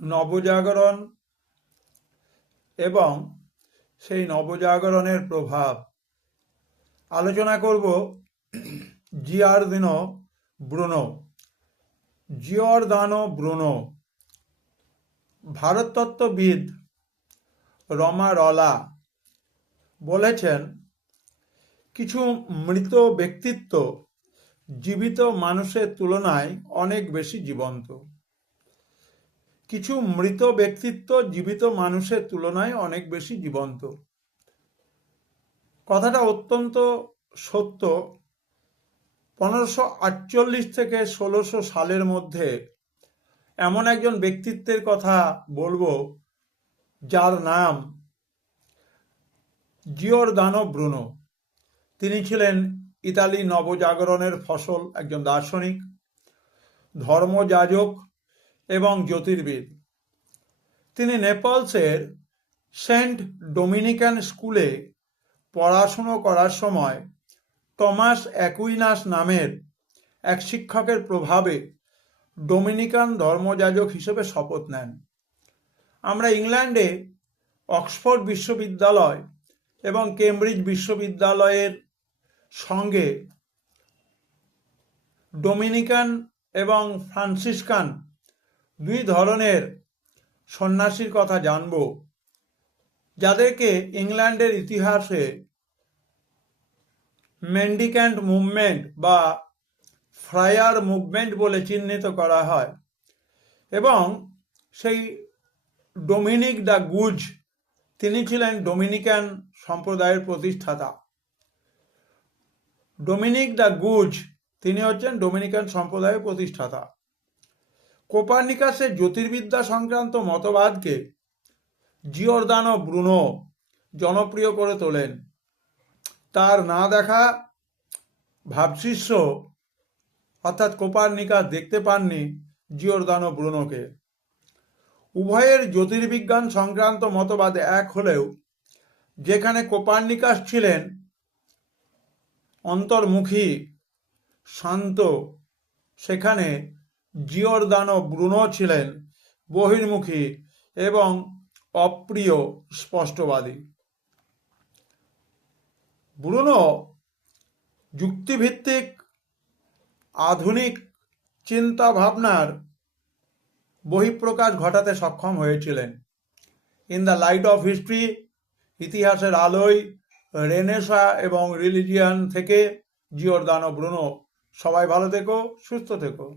নবজাগরণ এবং সেই নবজাগরণের প্রভাব আলোচনা করব জিওর্দানো ব্রুনো। জিওর্দানো ব্রুনো ভারততত্ত্ববিদ রমা রলা বলেছেন, কিছু মৃত ব্যক্তিত্ব জীবিত মানুষের তুলনায় অনেক বেশি জীবন্ত। কিছু মৃত ব্যক্তিত্ব জীবিত মানুষের তুলনায় অনেক বেশি জীবন্ত। কথাটা অত্যন্ত সত্য। 1548 থেকে 1600 সালের মধ্যে এমন একজন ব্যক্তিত্বের কথা বলবো যার নাম জিওর্দানো ব্রুনো। তিনি ছিলেন ইতালি নবজাগরণের ফসল, একজন দার্শনিক, ধর্মযাজক এবং জ্যোতির্বিদ। তিনি নেপলসের সেন্ট ডোমিনিকান স্কুলে পড়াশুনো করার সময় টমাস অ্যাকুইনাস নামের এক শিক্ষকের প্রভাবে ডোমিনিকান ধর্মযাজক হিসেবে শপথ নেন। আমরা ইংল্যান্ডে অক্সফোর্ড বিশ্ববিদ্যালয় এবং কেমব্রিজ বিশ্ববিদ্যালয়ের সঙ্গে ডোমিনিকান এবং ফ্রান্সিসকান দুই ধরনের সন্ন্যাসীর কথা জানব, যাদেরকে ইংল্যান্ডের ইতিহাসে মেন্ডিক্যান্ট মুভমেন্ট বা ফ্রায়ার মুভমেন্ট বলে চিহ্নিত করা হয়। এবং সেই ডোমিনিক দ্য গুজ, তিনি ছিলেন ডোমিনিকান সম্প্রদায়ের প্রতিষ্ঠাতা। ডোমিনিক দ্য গুজ তিনি হচ্ছেন ডোমিনিকান সম্প্রদায়ের প্রতিষ্ঠাতা। কোপার্নিকাসের জ্যোতির্বিদ্যা সংক্রান্ত মতবাদকে জিওর্দানো ব্রুনো জনপ্রিয় করে তোলেন। তার না দেখা ভাবশিষ্য অর্থাৎ কোপার্নিকাস দেখতে পাননি জিওর্দানো ব্রুনোকে। উভয়ের জ্যোতির্বিজ্ঞান সংক্রান্ত মতবাদ এক হলেও যেখানে কোপার্নিকাস ছিলেন অন্তর্মুখী, শান্ত, সেখানে জিওর্দানো ব্রুনো ছিলেন বহির্মুখী এবং অপ্রিয় স্পষ্টবাদী। ব্রুনো যুক্তিভিত্তিক আধুনিক চিন্তা ভাবনার বহিঃপ্রকাশ ঘটাতে সক্ষম হয়েছিলেন। In the light off history, ইতিহাসের আলোয়, রেনেসা এবং রিলিজিয়ান থেকে জিওর্দানো ব্রুনো। সবাই ভালো থেকো, সুস্থ থেকো।